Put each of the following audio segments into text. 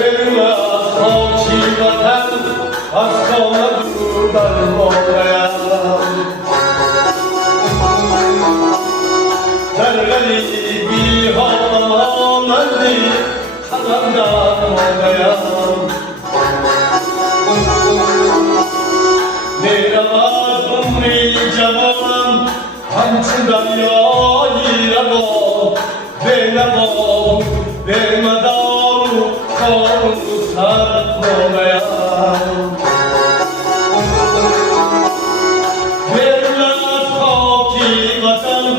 بریم از خاکی وطن از خانه دور در مایم در غریبی ها آمدی خبر در مایم میرم از عمری جوانم همچون دریایی روان به نوا به مدار و خار و سر نامیم بریم از خاکی وطن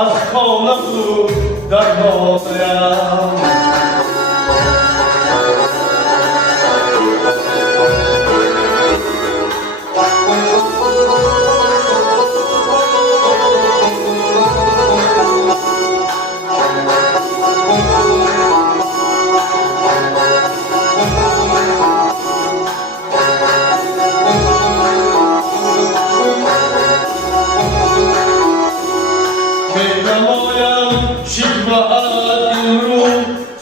از خانه دور در مایم شکوهات این رو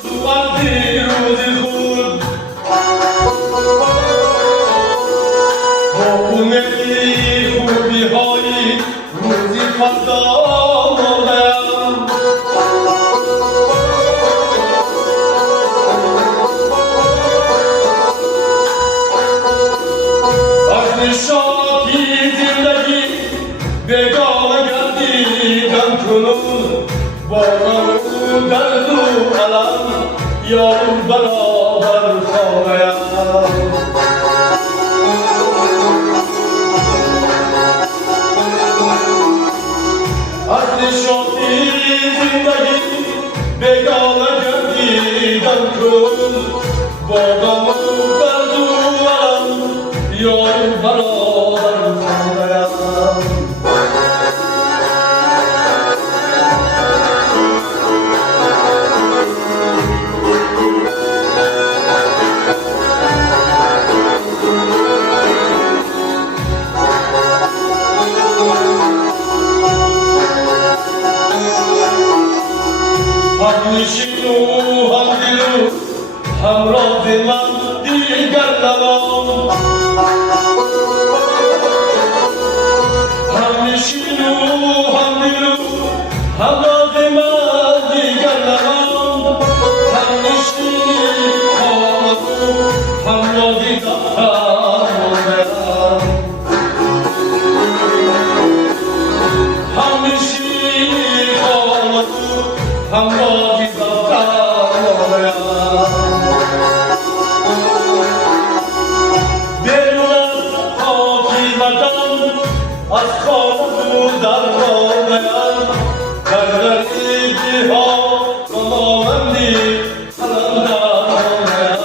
سوالتی روزی خود حکومتی خوبی های روزی فردا مایم از نشاطی زندگی بگاه گردیدم کنون بارم درد و علم یار برابر خواهیم از نشاطی زندگی بگاه گردیدم کن بارم درد و علم یار برابر خواهیم همنشینو هم دلو همراه من دیگر نوام همنشینو هم دلو همراه من دیگر نوام همنشینی آمدو همراهی دختر ماندم همنشینی آمدو همراهی دختر مایم بیرون از خاکی وطن از خانه دور در مایم در غریبی ها آمدی قلم در مایم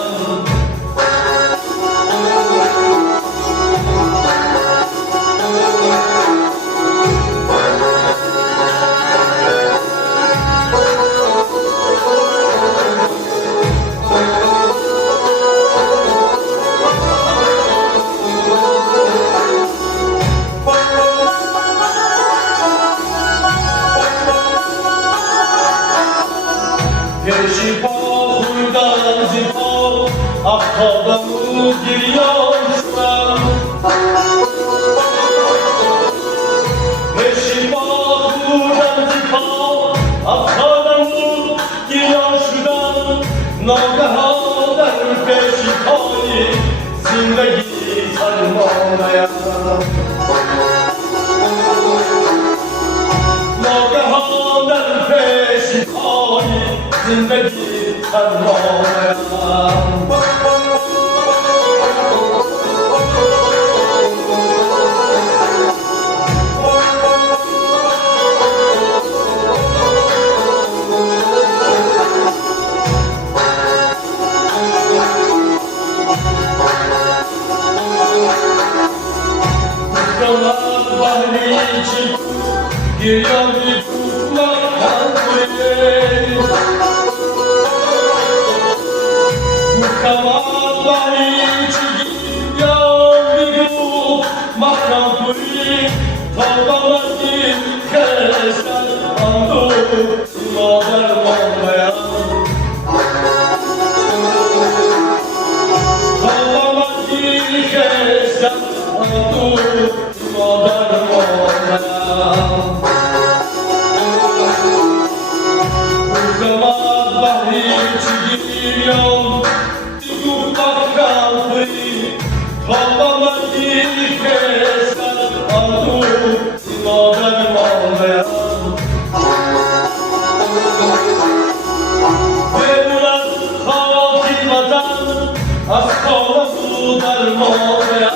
پیشی پا خوردن زیبا افتادم و گریان شدم پیشی پا خوردن زیبا افتادم و گریان شدم ناگهان در پیشی پای زندگی سرمانیم ناگهان در پیشی پای زندگی سرمانیم گریانی مکن کنی مکمل بایی چی گریانی مکن کنی تا بمانی کشن اندو مادر مایم Milion tyków bakałby, to ma kilka anu, nodem mowe. Wybulat chodzi watan, a z koło darmowe,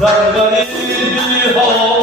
zargani biho.